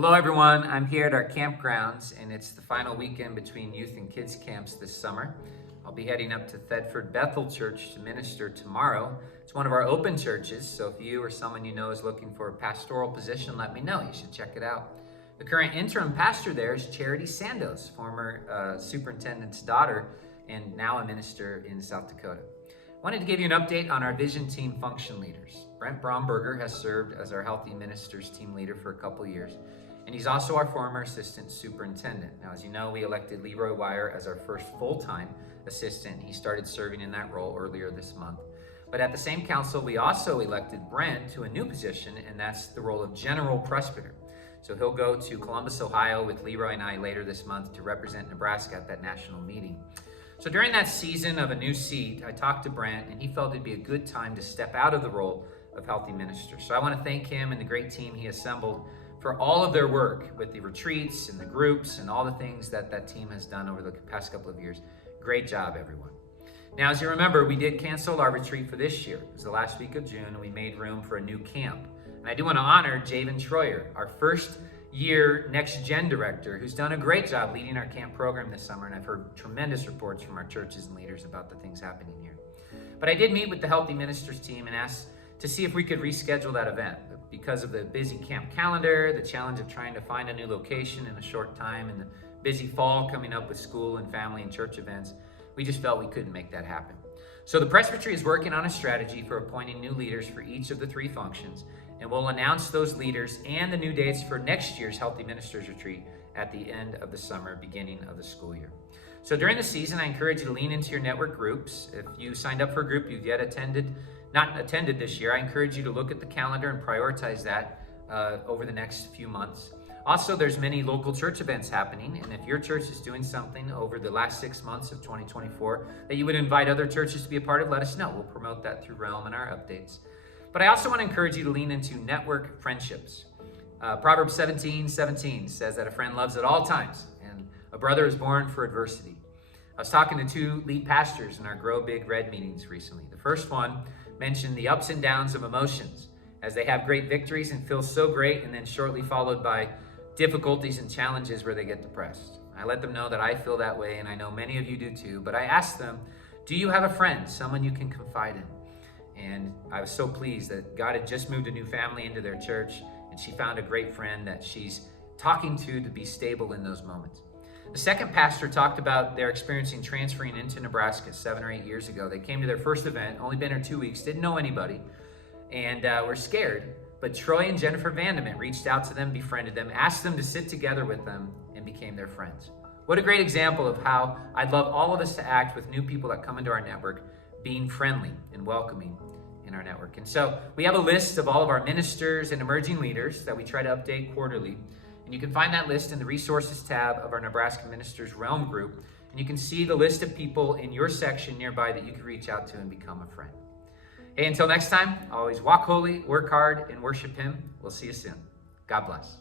Hello everyone, I'm here at our campgrounds and it's the final weekend between youth and kids camps this summer. I'll be heading up to Thetford Bethel Church to minister tomorrow. It's one of our open churches, so if you or someone you know is looking for a pastoral position, let me know. You should check it out. The current interim pastor there is Charity Sandos, former superintendent's daughter and now a minister in South Dakota. I wanted to give you an update on our Vision Team function leaders. Brent Bromberger has served as our Healthy Ministers team leader for a couple years, and he's also our former assistant superintendent. Now, as you know, we elected Leroy Wire as our first full-time assistant. He started serving in that role earlier this month. But at the same council, we also elected Brent to a new position, and that's the role of general presbyter. So he'll go to Columbus, Ohio with Leroy and I later this month to represent Nebraska at that national meeting. So during that season of a new seat, I talked to Brent, and he felt it'd be a good time to step out of the role of healthy minister. So I want to thank him and the great team he assembled for all of their work with the retreats and the groups and all the things that that team has done over the past couple of years. Great job, everyone. Now, as you remember, we did cancel our retreat for this year. It was the last week of June, and we made room for a new camp. And I do want to honor Javen Troyer, our first year Next Gen director, who's done a great job leading our camp program this summer, and I've heard tremendous reports from our churches and leaders about the things happening here. But I did meet with the Healthy Ministers team and asked to see if we could reschedule that event. Because of the busy camp calendar, the challenge of trying to find a new location in a short time, and the busy fall coming up with school and family and church events, we just felt we couldn't make that happen. So the presbytery is working on a strategy for appointing new leaders for each of the three functions, and we'll announce those leaders and the new dates for next year's Healthy Ministers Retreat at the end of the summer, beginning of the school year. So during the season, I encourage you to lean into your network groups. If you signed up for a group you've yet not attended this year, I encourage you to look at the calendar and prioritize that over the next few months. Also, there's many local church events happening, and if your church is doing something over the last 6 months of 2024 that you would invite other churches to be a part of, let us know. We'll promote that through Realm and our updates. But I also want to encourage you to lean into network friendships. Proverbs 17:17 says that a friend loves at all times, and a brother is born for adversity. I was talking to two lead pastors in our Grow Big Red meetings recently. The first one mentioned the ups and downs of emotions as they have great victories and feel so great, and then shortly followed by difficulties and challenges where they get depressed. I let them know that I feel that way, and I know many of you do too, but I asked them, do you have a friend, someone you can confide in? And I was so pleased that God had just moved a new family into their church, and she found a great friend that she's talking to be stable in those moments. The second pastor talked about their experiencing transferring into Nebraska 7 or 8 years ago. They came to their first event, only been here 2 weeks, didn't know anybody, and were scared. But Troy and Jennifer Vandeman reached out to them, befriended them, asked them to sit together with them, and became their friends. What a great example of how I'd love all of us to act with new people that come into our network, being friendly and welcoming in our network. And so we have a list of all of our ministers and emerging leaders that we try to update quarterly. And you can find that list in the resources tab of our Nebraska Ministers Realm group. And you can see the list of people in your section nearby that you can reach out to and become a friend. Hey, until next time, always walk holy, work hard, and worship Him. We'll see you soon. God bless.